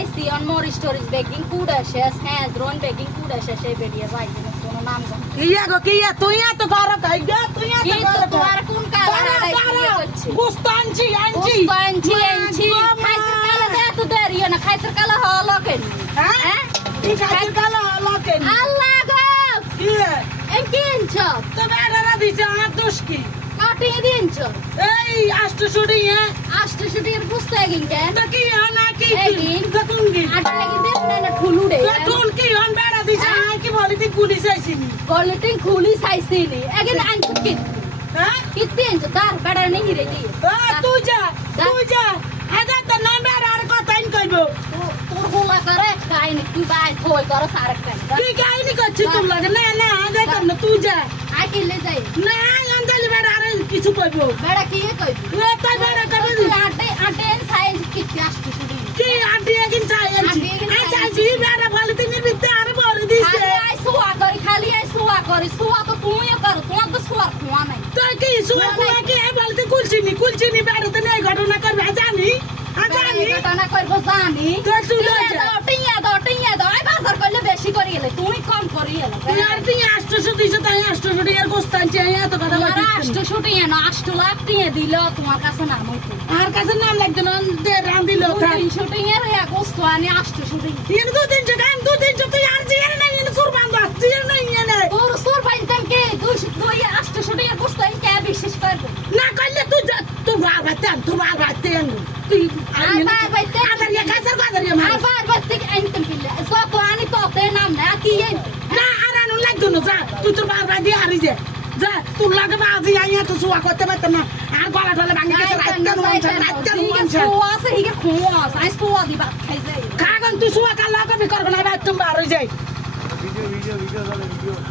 IC on more stories baking কুড়া শেষ হ্যাঁ দ্রোন বেকিং কুড়া শেষে বেরিয়ে ভাই কোনো নাম গো কিয়া গো কিয়া তুই এত গরম খাই গা তুই এত কিন্তু গরম তোমার কোন কালার আইছি গোস্ত আনছি আনছি খাইতে কালা দে তো দেরি না খাইতে কালা হলো কেন হ্যাঁ তুই খাইতে কালা লাগে আল্লাহ গো কিয়া এই কিনছ তো বেড়ারা দিছে আর দোষ কি কাটিয়ে দিনছ এই আষ্ট শুডি আষ্ট শুটির বুঝতে গিনকে তো কি না কি এই তো কোন কি আটে লাগি দেখ না ঠুলুড়ে তো ঠুল কি হন বেড়া দিছে আর কি বলি তুই পুলিশ আইছিনি পলিটিং খুলি চাইছিলি এগিন আনছ কি হ্যাঁ কিতে আনছ তার বেড়া নেই রে কি তুই যা আজ তো না বেড়া আর কথাই কইবো তোর গোলা করে কাইনি তুই বাই থই কর সারে কাই কি কাহিনী করছিস তুই লাগে না না আজ তো তুই যা আইলে যাই না আন্দালি বেড়া আর কিছু কইবো বেড়া কি কই এ তাই বেড়া কবে তুই আটে সাইজ কিতে আসছ শুনি কি আন্টি একিন চাই আনছি আচ্ছা বেড়া বলি তুমি বিতে আর বলি দিছে খালি আই সুয়া করি সুয়া তো তুইও কর তোমার তো সুয়া খোয়া নাই তো কি সুয়া কুয়া কি এই বলতে কুলছিনি বেড়া তো নাই ঘটনা করবে জানি জানি ঘটনা করবো জানি তো তুই লয় টিয়া দাও আই বাজার করলে বেশি করি এলে তুমি কম করি এলে তুই আর তুই আষ্টশো দিছে তাই আষ্টশো টাকার গোস্ত আনছি এত কথা তোমার বলছিস 800 টিয়া না 8 লাখ টিয়া দিল তোমার কাছে না মই আর কাছে নাম লাগতো না দে রাম দিল 300 টিয়া রে গোস্ত আনি 800 টিয়া এর দু তিন তুই আর জিয়ার নাই এর সুর বান্ধ আসছে নাই এনে তোর সোর বাইতাম কে 800 টিয়া গোস্ত আই কে বিশ্বাস করবে না করলে তুই বাবা তেন তুই আর বাইতে আদার ইয়া কাসার বাজার ইয়া মার আবার বাইতে আনতাম বিল্লা সব আনি তো তে নাম না কি না আর আনু লাগতো না যা তুই তোর বাবা দিয়ে হারি যা তোর লাগে বাজি আইয়া তো সুয়া করতে পারতাম না আর গলা টলে ভাঙি গেছে রাত্তার কাগন তুই সুয়া কালা করবি করবো না তুমি বার হয়ে যাই ভিডিও